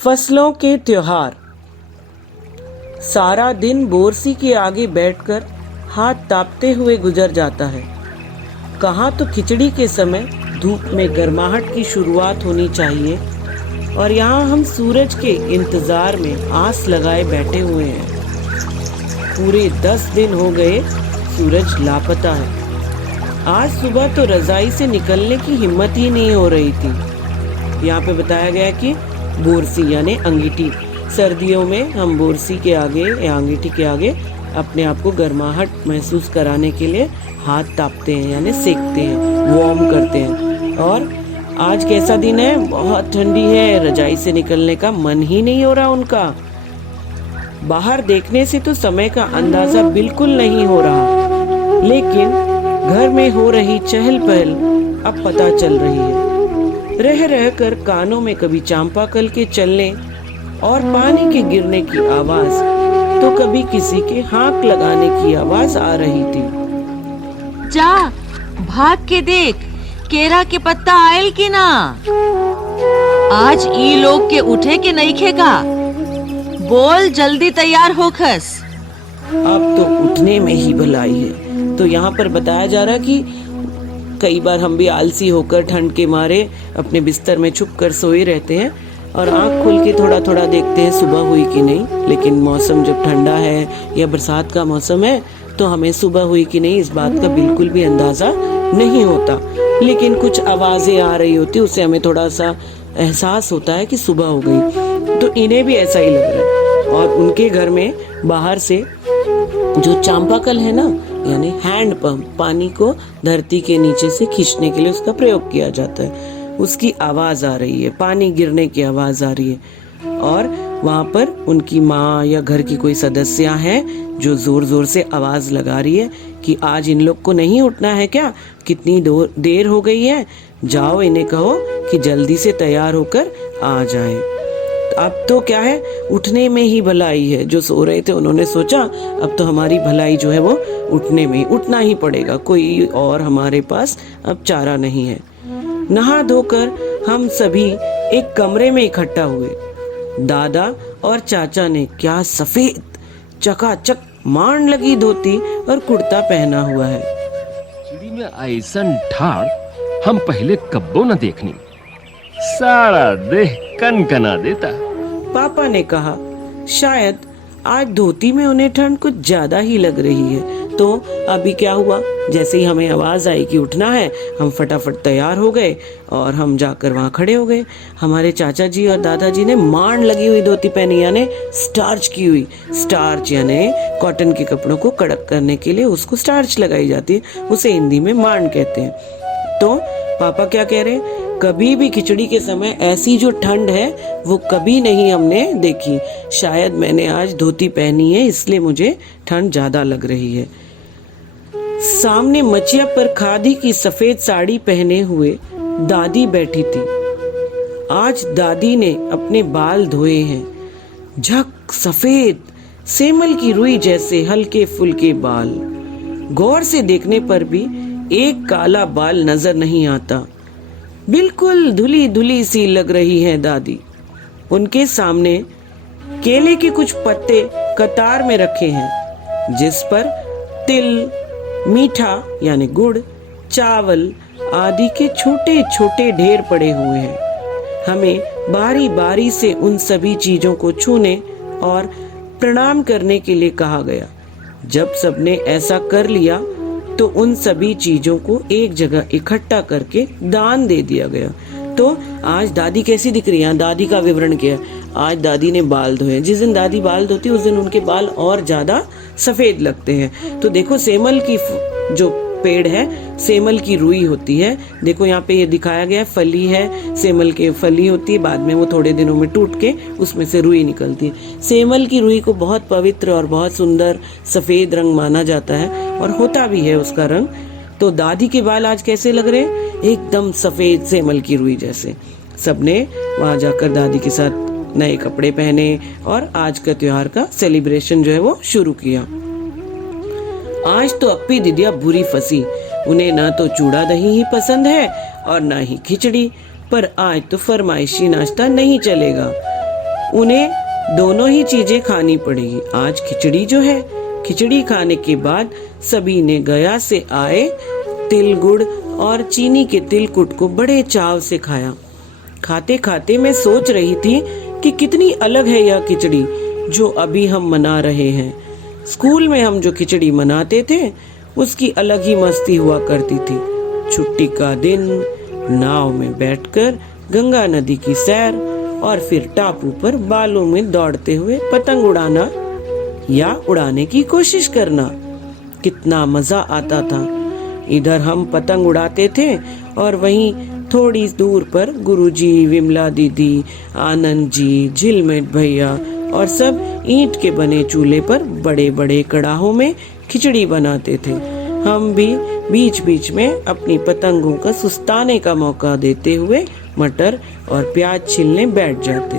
फसलों के त्योहार। सारा दिन बोरसी के आगे बैठकर हाथ तापते हुए गुजर जाता है। कहाँ तो खिचड़ी के समय धूप में गर्माहट की शुरुआत होनी चाहिए और यहाँ हम सूरज के इंतजार में आस लगाए बैठे हुए हैं। पूरे 10 दिन हो गए सूरज लापता है। आज सुबह तो रजाई से निकलने की हिम्मत ही नहीं हो रही थी। यहाँ पे बताया गया कि बोरसी यानी अंगीठी, सर्दियों में हम बोरसी के आगे या अंगीठी के आगे अपने आप को गर्माहट महसूस कराने के लिए हाथ तापते हैं यानी सेकते हैं, वार्म करते हैं। और आज कैसा दिन है, बहुत ठंडी है, रजाई से निकलने का मन ही नहीं हो रहा उनका। बाहर देखने से तो समय का अंदाजा बिल्कुल नहीं हो रहा, लेकिन घर में हो रही चहल पहल अब पता चल रही है। रह रह कर कानों में कभी चांपाकल के चलने और पानी के गिरने की आवाज, तो कभी किसी के हाँक लगाने की आवाज आ रही थी। जा भाग के देख, केरा के पत्ता आयल की ना। आज ई लोग के उठे के नहीं खेगा। बोल जल्दी तैयार हो खस। अब तो उठने में ही भलाई है। तो यहाँ पर बताया जा रहा कि कई बार हम भी आलसी होकर ठंड के मारे अपने बिस्तर में छुप कर सोए रहते हैं और आंख खोल के थोड़ा थोड़ा देखते हैं सुबह हुई कि नहीं। लेकिन मौसम जब ठंडा है या बरसात का मौसम है तो हमें सुबह हुई कि नहीं इस बात का बिल्कुल भी अंदाजा नहीं होता। लेकिन कुछ आवाजें आ रही होती, उससे हमें थोड़ा सा एहसास होता है कि सुबह हो गई। तो इन्हें भी ऐसा ही लग रहा है। और उनके घर में बाहर से जो चांपाकल है ना, यानी हैंड पंप, पानी को धरती के नीचे से खींचने के लिए उसका प्रयोग किया जाता है, उसकी आवाज आ रही है, पानी गिरने की आवाज आ रही है। और वहां पर उनकी माँ या घर की कोई सदस्य है जो जोर जोर से आवाज लगा रही है कि आज इन लोग को नहीं उठना है क्या, कितनी देर हो गई है, जाओ इन्हें कहो कि जल्दी से तैयार होकर आ जाएं। अब तो क्या है, उठने में ही भलाई है। जो सो रहे थे उन्होंने सोचा अब तो हमारी भलाई जो है वो उठने में ही, उठना ही पड़ेगा, कोई और हमारे पास अब चारा नहीं है। नहा धोकर हम सभी एक कमरे में इकट्ठा हुए। दादा और चाचा ने क्या सफेद चकाचक मान लगी धोती और कुर्ता पहना हुआ है। चिड़ी में ऐसन ठाड़ हम पहले कब्बो न देखनी, सारा देह कनकना देता। पापा ने कहा शायद आज धोती में उन्हें ठंड कुछ ज्यादा ही लग रही है। तो अभी क्या हुआ, जैसे ही हमें आवाज आई कि उठना है, हम फटाफट तैयार हो गए और हम जाकर वहाँ खड़े हो गए। हमारे चाचा जी और दादाजी ने मांड लगी हुई धोती पहनी, यानी स्टार्च की हुई। स्टार्च यानी कॉटन के कपड़ों को कड़क करने के लिए उसको स्टार्च लगाई जाती है, उसे हिंदी में मांड कहते हैं। तो पापा क्या कह रहे हैं, कभी भी खिचड़ी के समय ऐसी जो ठंड है वो कभी नहीं हमने देखी। शायद मैंने आज धोती पहनी है इसलिए मुझे ठंड ज्यादा लग रही है। सामने मचिया पर खादी की सफेद साड़ी पहने हुए दादी बैठी थी। आज दादी ने अपने बाल धोए हैं, झक सफेद सेमल की रुई जैसे हल्के फुल्के बाल। गौर से देखने पर भी एक काला बाल नजर नहीं आता। बिल्कुल धुली धुली सी लग रही है दादी। उनके सामने केले के कुछ पत्ते कतार में रखे हैं, जिस पर तिल, मीठा यानी गुड़, चावल आदि के छोटे छोटे ढेर पड़े हुए हैं। हमें बारी बारी से उन सभी चीजों को छूने और प्रणाम करने के लिए कहा गया। जब सबने ऐसा कर लिया तो उन सभी चीजों को एक जगह इकट्ठा करके दान दे दिया गया। तो आज दादी कैसी दिख रही है, दादी का विवरण किया। आज दादी ने बाल धोए। जिस दिन दादी बाल धोती उस दिन उनके बाल और ज्यादा सफेद लगते हैं। तो देखो सेमल की जो पेड़ है, सेमल की रुई होती है। देखो यहाँ पे ये दिखाया गया, फली है, सेमल की फली होती है, बाद में वो थोड़े दिनों में टूट के उसमें से रुई निकलती है। सेमल की रुई को बहुत पवित्र और बहुत सुंदर सफेद रंग माना जाता है और होता भी है उसका रंग। तो दादी के बाल आज कैसे लग रहे हैं, एकदम सफेद सेमल की रुई जैसे। सबने वहां जाकर दादी के साथ नए कपड़े पहने और आज का त्योहार का सेलिब्रेशन जो है वो शुरू किया। आज तो अप्पी दीदिया बुरी फंसी, उन्हें ना तो चूड़ा दही ही पसंद है और ना ही खिचड़ी, पर आज तो फरमाइशी नाश्ता नहीं चलेगा। उन्हें दोनों ही चीजें खानी पड़ेगी। आज खिचड़ी जो है, खिचड़ी खाने के बाद सभी ने गया से आए तिल गुड़ और चीनी के तिलकुट को बड़े चाव से खाया। खाते खाते मैं सोच रही थी कि कितनी अलग है यह खिचड़ी जो अभी हम मना रहे हैं। स्कूल में हम जो खिचड़ी मनाते थे उसकी अलग ही मस्ती हुआ करती थी। छुट्टी का दिन, नाव में बैठकर गंगा नदी की सैर और फिर टापू पर बालों में दौड़ते हुए पतंग उड़ाना या उड़ाने की कोशिश करना, कितना मजा आता था। इधर हम पतंग उड़ाते थे और वहीं थोड़ी दूर पर गुरुजी, विमला दीदी, आनंद जी, झिलमिट भैया और सब ईंट के बने चूल्हे पर बड़े बड़े कड़ाहों में खिचड़ी बनाते थे। हम भी बीच बीच में अपनी पतंगों का सुस्ताने का मौका देते हुए मटर और प्याज छीलने बैठ जाते।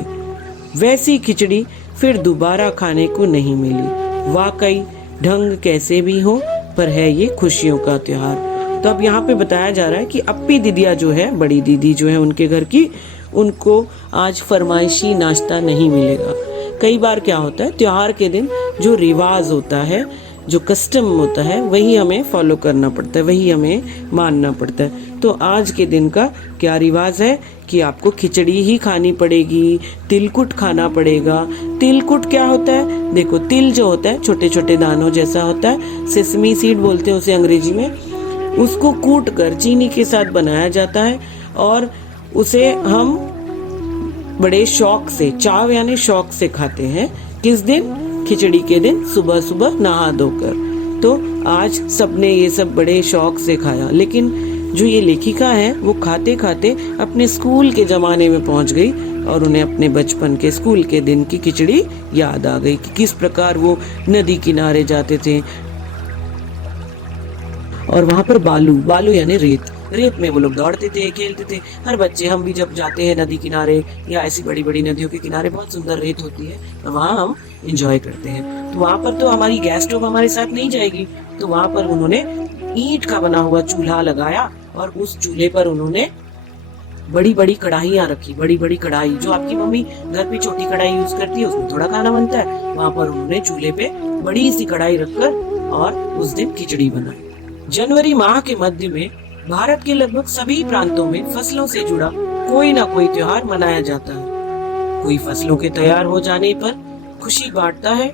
वैसी खिचड़ी फिर दोबारा खाने को नहीं मिली। वाकई ढंग कैसे भी हो, पर है ये खुशियों का त्योहार। तो अब यहाँ पे बताया जा रहा है कि अप्पी दीदिया जो है, बड़ी दीदी जो है उनके घर की, उनको आज फरमाइशी नाश्ता नहीं मिलेगा। कई बार क्या होता है, त्योहार के दिन जो रिवाज होता है, जो कस्टम होता है, वही हमें फॉलो करना पड़ता है, वही हमें मानना पड़ता है। तो आज के दिन का क्या रिवाज है कि आपको खिचड़ी ही खानी पड़ेगी, तिलकुट खाना पड़ेगा। तिलकुट क्या होता है? देखो, तिल जो होता है छोटे छोटे दानों जैसा होता है, सेसमी सीड बोलते हैं उसे अंग्रेजी में। उसको कूट कर चीनी के साथ बनाया जाता है और उसे हम बड़े शौक से, चाव यानी शौक से खाते हैं। किस दिन? खिचड़ी के दिन, सुबह सुबह नहा धोकर। तो आज सबने ये सब बड़े शौक से खाया, लेकिन जो ये लेखिका है वो खाते खाते अपने स्कूल के जमाने में पहुंच गई और उन्हें अपने बचपन के स्कूल के दिन की खिचड़ी याद आ गई कि किस प्रकार वो नदी किनारे जाते थे और वहां पर बालू यानी रेत में वो लोग दौड़ते थे, खेलते थे। हर बच्चे, हम भी जब जाते हैं नदी किनारे या ऐसी बड़ी बड़ी नदियों के किनारे, बहुत सुंदर रेत होती है, तो वहाँ हम एंजॉय करते हैं। तो वहाँ पर तो हमारी गैस स्टोव हमारे साथ नहीं जाएगी, तो वहाँ पर उन्होंने ईंट का बना हुआ चूल्हा लगाया और उस चूल्हे पर उन्होंने बड़ी बड़ी कढ़ाइयाँ रखी। बड़ी बड़ी कढ़ाई, जो आपकी मम्मी घर पे छोटी कढ़ाई यूज करती है उसमें थोड़ा खाना बनता है, वहाँ पर उन्होंने चूल्हे पे बड़ी सी कढ़ाई रखकर और उस दिन खिचड़ी बनाई। जनवरी माह के मध्य में भारत के लगभग सभी प्रांतों में फसलों से जुड़ा कोई ना कोई त्योहार मनाया जाता है। कोई फसलों के तैयार हो जाने पर खुशी बांटता है,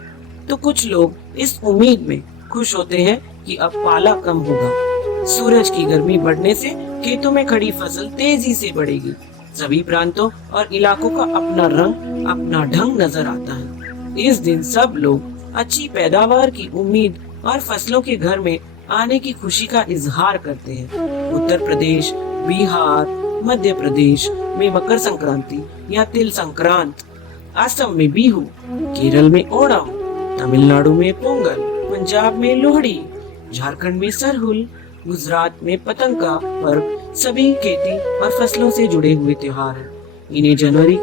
तो कुछ लोग इस उम्मीद में खुश होते हैं कि अब पाला कम होगा। सूरज की गर्मी बढ़ने से खेतों में खड़ी फसल तेजी से बढ़ेगी। सभी प्रांतों और इलाकों का अपना रंग, अपना ढंग नजर आता है। इस दिन सब लोग अच्छी पैदावार की उम्मीद और फसलों के घर में आने की खुशी का इजहार करते हैं। उत्तर प्रदेश, बिहार, मध्य प्रदेश में मकर संक्रांति या तिल संक्रांत, असम में बिहू, केरल में ओणम, तमिलनाडु में पोंगल, पंजाब में लोहड़ी, झारखंड में सरहुल, गुजरात में पतंग का पर्व सभी खेती और फसलों से जुड़े हुए त्योहार हैं। इन्हें जनवरी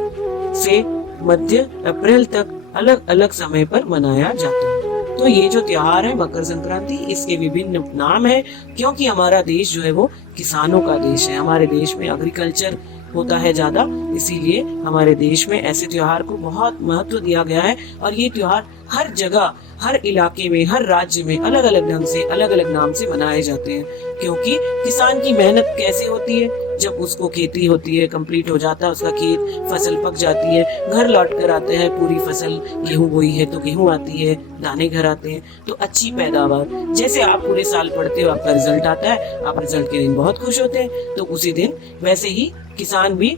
से मध्य अप्रैल तक अलग अलग समय पर मनाया जाता है। तो ये जो त्योहार है मकर संक्रांति, इसके विभिन्न नाम है क्योंकि हमारा देश जो है वो किसानों का देश है। हमारे देश में एग्रीकल्चर होता है ज्यादा, इसीलिए हमारे देश में ऐसे त्योहार को बहुत महत्व दिया गया है। और ये त्योहार हर जगह, हर इलाके में, हर राज्य में अलग अलग ढंग से, अलग अलग नाम से मनाए जाते हैं। क्योंकि किसान की मेहनत कैसे होती है, जब उसको खेती होती है, कंप्लीट हो जाता है उसका खेत, फसल पक जाती है, घर लौट कर आते हैं, पूरी फसल, गेहूं बोई है तो गेहूं आती है, दाने घर आते हैं, तो अच्छी पैदावार। जैसे आप पूरे साल पढ़ते हो, आपका रिजल्ट आता है, आप रिजल्ट के दिन बहुत खुश होते हैं, तो उसी दिन वैसे ही किसान भी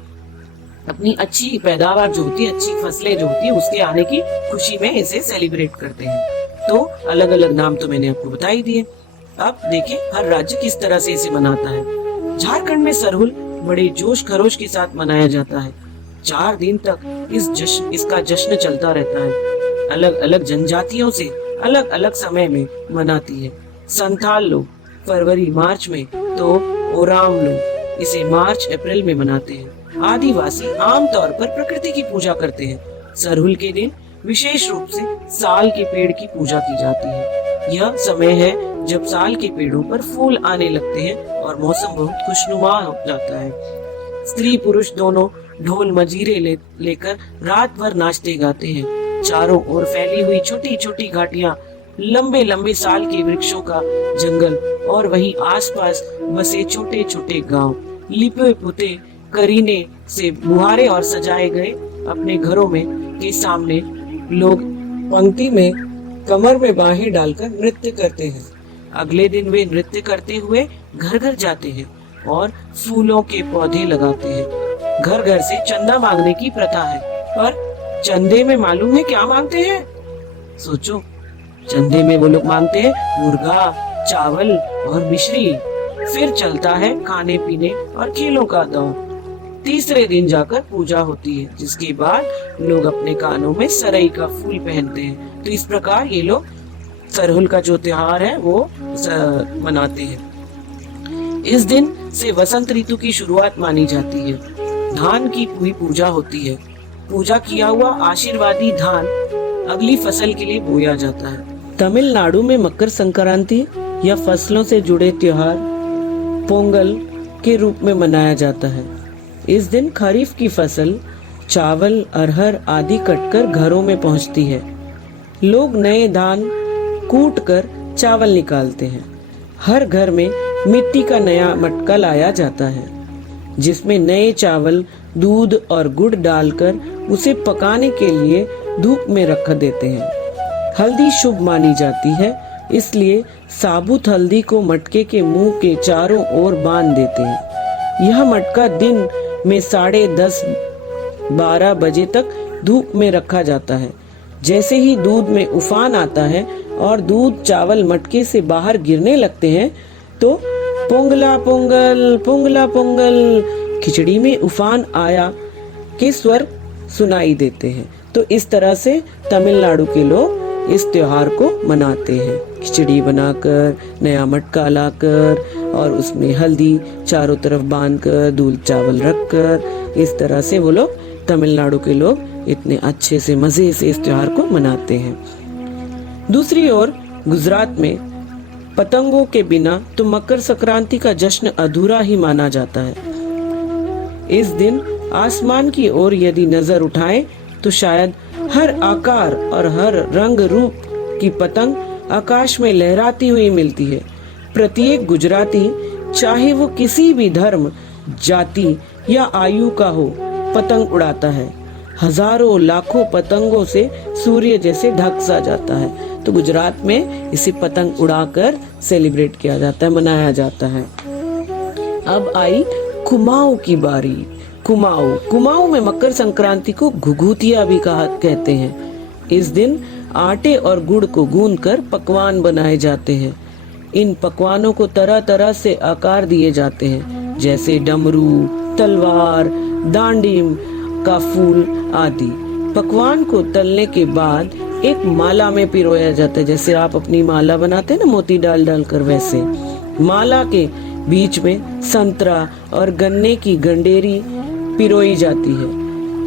अपनी अच्छी पैदावार जो होती है, अच्छी फसलें जो होती है, उसके आने की खुशी में इसे सेलिब्रेट करते हैं। तो अलग अलग नाम तो मैंने आपको बता ही दिए। अब देखिए हर राज्य किस तरह से इसे मनाता है। झारखंड में सरहुल बड़े जोश खरोश के साथ मनाया जाता है। 4 दिन तक इसका जश्न चलता रहता है। अलग अलग जनजातियों से अलग अलग समय में मनाती है। संथाल लोग फरवरी मार्च में, तो ओराम लोग इसे मार्च अप्रैल में मनाते हैं। आदिवासी आमतौर पर प्रकृति की पूजा करते हैं। सरहुल के दिन विशेष रूप से साल के पेड़ की पूजा की जाती है। यह समय है जब साल के पेड़ों पर फूल आने लगते हैं और मौसम बहुत खुशनुमा हो जाता है। स्त्री पुरुष दोनों ढोल मजीरे लेकर रात भर नाचते गाते हैं। चारों ओर फैली हुई छोटी छोटी घाटियां, लंबे लंबे साल के वृक्षों का जंगल और वहीं आसपास बसे छोटे छोटे गांव, लिपे पुते करीने से बुहारे और सजाए गए अपने घरों में के सामने लोग पंक्ति में कमर में बाहें डालकर नृत्य करते हैं। अगले दिन वे नृत्य करते हुए घर घर जाते हैं और फूलों के पौधे लगाते हैं। घर घर से चंदा मांगने की प्रथा है, पर चंदे में मालूम है क्या मांगते हैं? सोचो, चंदे में वो लोग मांगते हैं मुर्गा, चावल और मिश्री। फिर चलता है खाने पीने और खेलों का दौर। तीसरे दिन जाकर पूजा होती है, जिसके बाद लोग अपने कानों में सरई का फूल पहनते हैं। तो इस प्रकार ये लोग सरहुल का जो त्योहार है वो मनाते हैं। इस दिन से वसंत ऋतु की शुरुआत मानी जाती है। धान की पूरी पूजा होती है। पूजा किया हुआ आशीर्वादी धान अगली फसल के लिए बोया जाता है। तमिलनाडु में मकर संक्रांति या फसलों से जुड़े त्योहार पोंगल के रूप में मनाया जाता है। इस दिन खरीफ की फसल चावल, अरहर आदि कटकर घरों में पहुंचती है। लोग नए धान कूट कर चावल निकालते हैं। हर घर में मिट्टी का नया मटका लाया जाता है, जिसमें नए चावल, दूध और गुड़ डालकर उसे पकाने के लिए धूप में रख देते हैं। हल्दी शुभ मानी जाती है, इसलिए साबुत हल्दी को मटके के मुंह के चारों ओर बांध देते हैं। यह मटका दिन में 10:30-12 बजे तक धूप में रखा जाता है। जैसे ही दूध में उफान आता है और दूध चावल मटके से बाहर गिरने लगते हैं तो पोंगला पोंगल, पोंगला पोंगल, खिचड़ी में उफान आया के स्वर सुनाई देते हैं। तो इस तरह से तमिलनाडु के लोग इस त्योहार को मनाते हैं। खिचड़ी बनाकर, नया मटका लाकर और उसमें हल्दी चारों तरफ बांधकर, दूध चावल रखकर, इस तरह से वो लोग तमिलनाडु के लोग इतने अच्छे से मजे से इस त्योहार को मनाते हैं। दूसरी ओर गुजरात में पतंगों के बिना तो मकर संक्रांति का जश्न अधूरा ही माना जाता है। इस दिन आसमान की ओर यदि नजर उठाएं तो शायद हर आकार और हर रंग रूप की पतंग आकाश में लहराती हुई मिलती है। प्रत्येक गुजराती, चाहे वो किसी भी धर्म, जाति या आयु का हो, पतंग उड़ाता है। हजारों लाखों पतंगों से सूर्य जैसे ढक सा जाता है। तो गुजरात में इसे पतंग उड़ाकर सेलिब्रेट किया जाता है, मनाया जाता है। अब आई कुमाऊं की बारी। कुमाऊं में मकर संक्रांति को घुघुतिया भी कहते हैं। इस दिन आटे और गुड़ को गूंथकर पकवान बनाए जाते हैं। इन पकवानों को तरह तरह से आकार दिए जाते हैं, जैसे डमरू, तलवार, डांडिम का फूल आदि। पकवान को तलने के बाद एक माला में पिरोया जाता है, जैसे आप अपनी माला बनाते हैं ना मोती डाल डालकर, वैसे माला के बीच में संतरा और गन्ने की गंडेरी पिरोई जाती है।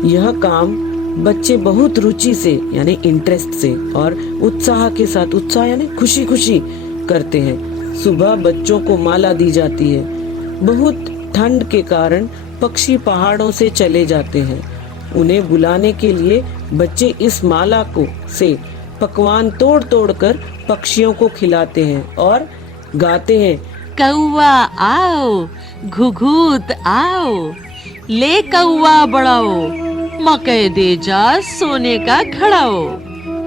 यह काम बच्चे बहुत रुचि से यानी इंटरेस्ट से और उत्साह के साथ, उत्साह यानी खुशी खुशी करते हैं। सुबह बच्चों को माला दी जाती है। बहुत ठंड के कारण पक्षी पहाड़ों से चले जाते हैं। उन्हें बुलाने के लिए बच्चे इस माला को से पकवान तोड़ तोड़ कर पक्षियों को खिलाते हैं और गाते हैं, कौवा आओ, घुघुत आओ, ले कौवा बढ़ाओ, मकई दे जा सोने का खड़ाओ,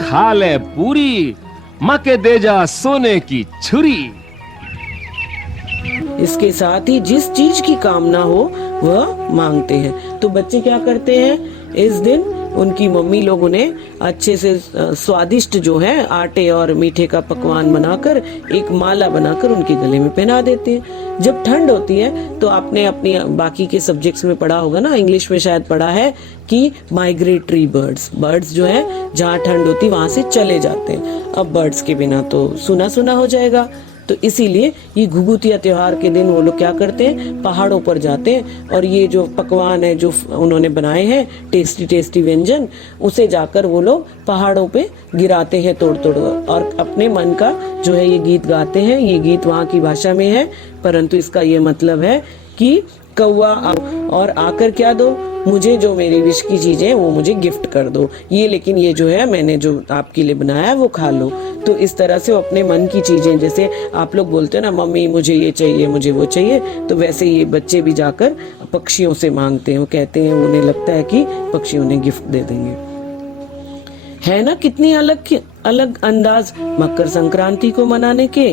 खा ले पूरी, मके दे जा सोने की छुरी। इसके साथ ही जिस चीज की कामना हो वह मांगते हैं। तो बच्चे क्या करते हैं, इस दिन उनकी मम्मी लोग उन्हें अच्छे से स्वादिष्ट जो है आटे और मीठे का पकवान बनाकर एक माला बनाकर उनके गले में पहना देते हैं। जब ठंड होती है तो आपने अपनी बाकी के सब्जेक्ट्स में पढ़ा होगा ना, इंग्लिश में शायद पढ़ा है कि माइग्रेटरी बर्ड्स जो है जहाँ ठंड होती वहां से चले जाते हैं। अब बर्ड्स के बिना तो सुना सुना हो जाएगा, तो इसीलिए ये घुघुतिया त्योहार के दिन वो लोग क्या करते हैं, पहाड़ों पर जाते हैं और ये जो पकवान है जो उन्होंने बनाए हैं टेस्टी टेस्टी व्यंजन, उसे जाकर वो लोग पहाड़ों पे गिराते हैं तोड़ तोड़ और अपने मन का जो है ये गीत गाते हैं। ये गीत वहाँ की भाषा में है, परंतु इसका ये मतलब है कि कौवा आओ और आकर क्या दो, मुझे जो मेरी विश की चीजें हैं वो मुझे गिफ्ट कर दो, ये लेकिन ये जो है मैंने जो आपके लिए बनाया है वो खा लो। तो इस तरह से वो अपने मन की चीजें, जैसे आप लोग बोलते हो ना मम्मी मुझे ये चाहिए मुझे वो चाहिए, तो वैसे ये बच्चे भी जाकर पक्षियों से मांगते हैं। वो कहते हैं, उन्हें लगता है कि पक्षी उन्हें गिफ्ट दे देंगे। है ना कितनी अलग अलग अंदाज मकर संक्रांति को मनाने के।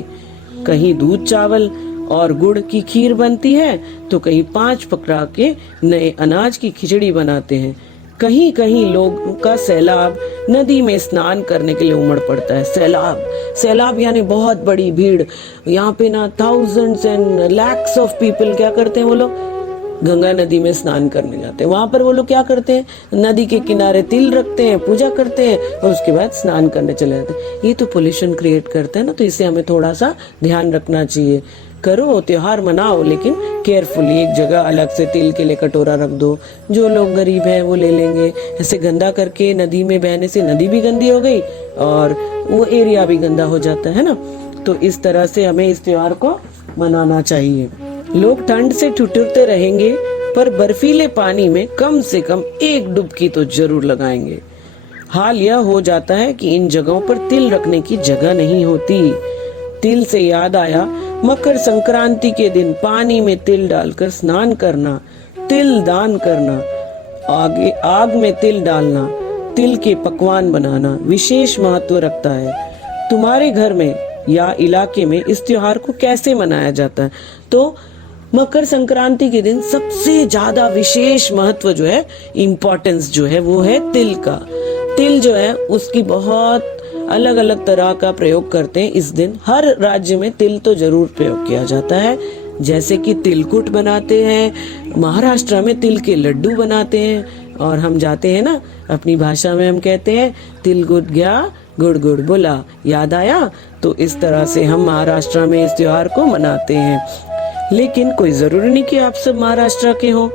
कहीं दूध चावल और गुड़ की खीर बनती है, तो कहीं 5 प्रकार के नए अनाज की खिचड़ी बनाते हैं। कहीं कहीं लोगों का सैलाब नदी में स्नान करने के लिए उमड़ पड़ता है। सैलाब, सैलाब यानी बहुत बड़ी भीड़। यहाँ पे ना thousands and lakhs of people क्या करते हैं, वो लोग गंगा नदी में स्नान करने जाते हैं। वहां पर वो लोग क्या करते हैं, नदी के किनारे तिल रखते हैं, पूजा करते हैं और उसके बाद स्नान करने चले जाते हैं। ये तो पोल्यूशन क्रिएट करता है ना, तो इसे हमें थोड़ा सा ध्यान रखना चाहिए। करो त्योहार मनाओ लेकिन केयरफुली, एक जगह अलग से तिल के लिए कटोरा रख दो, जो लोग गरीब हैं वो ले लेंगे। ऐसे गंदा करके नदी में बहने से नदी भी गंदी हो गई और वो एरिया भी गंदा हो जाता है ना। तो इस तरह से हमें इस त्योहार को मनाना चाहिए। लोग ठंड से ठिठुरते रहेंगे पर बर्फीले पानी में कम से कम एक डुबकी तो जरूर लगाएंगे। हाल यह हो जाता है कि इन जगहों पर तिल रखने की जगह नहीं होती। तिल से याद आया, मकर संक्रांति के दिन पानी में तिल डालकर स्नान करना, तिल दान करना, आग में तिल डालना, तिल के पकवान बनाना विशेष महत्व रखता है। तुम्हारे घर में या इलाके में इस त्योहार को कैसे मनाया जाता है? तो मकर संक्रांति के दिन सबसे ज्यादा विशेष महत्व जो है, इम्पोर्टेंस जो है वो है तिल का। तिल जो है उसकी बहुत अलग अलग तरह का प्रयोग करते हैं इस दिन। हर राज्य में तिल तो जरूर प्रयोग किया जाता है, जैसे कि तिलकुट बनाते हैं, महाराष्ट्र में तिल के लड्डू बनाते हैं, और हम जाते हैं ना अपनी भाषा में हम कहते हैं तिल गुड़ गया गुड़ गुड़ बोला, याद आया। तो इस तरह से हम महाराष्ट्र में इस त्योहार को मनाते हैं। लेकिन कोई जरूरी नहीं कि आप सब महाराष्ट्र के हो।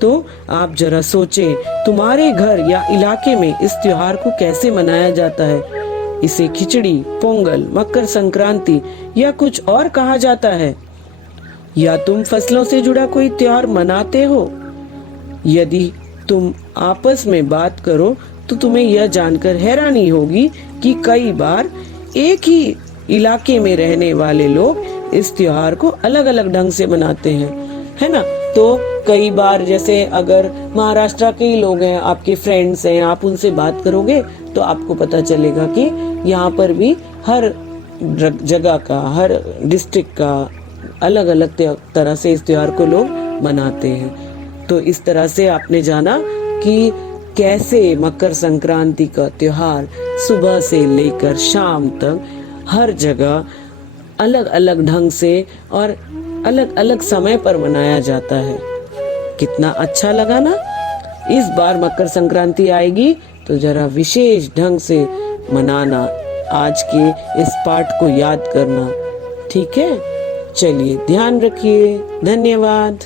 तो आप जरा सोचें, तुम्हारे घर या इलाके में इस त्योहार को कैसे मनाया जाता है? इसे खिचड़ी, पोंगल, मकर संक्रांति या कुछ और कहा जाता है? या तुम फसलों से जुड़ा कोई त्योहार मनाते हो? यदि तुम आपस में बात करो तो तुम्हें यह जानकर हैरानी होगी कि कई बार एक ही इलाके में रहने वाले लोग इस त्योहार को अलग अलग ढंग से मनाते हैं, है ना। तो कई बार जैसे अगर महाराष्ट्र के ही लोग हैं, आपके फ्रेंड्स हैं, आप उनसे बात करोगे तो आपको पता चलेगा कि यहाँ पर भी हर जगह का, हर डिस्ट्रिक्ट का अलग अलग तरह से इस त्योहार को लोग मनाते हैं। तो इस तरह से आपने जाना कि कैसे मकर संक्रांति का त्योहार सुबह से लेकर शाम तक हर जगह अलग अलग ढंग से और अलग अलग समय पर मनाया जाता है। कितना अच्छा लगा ना। इस बार मकर संक्रांति आएगी तो जरा विशेष ढंग से मनाना, आज के इस पाठ को याद करना, ठीक है। चलिए ध्यान रखिए, धन्यवाद।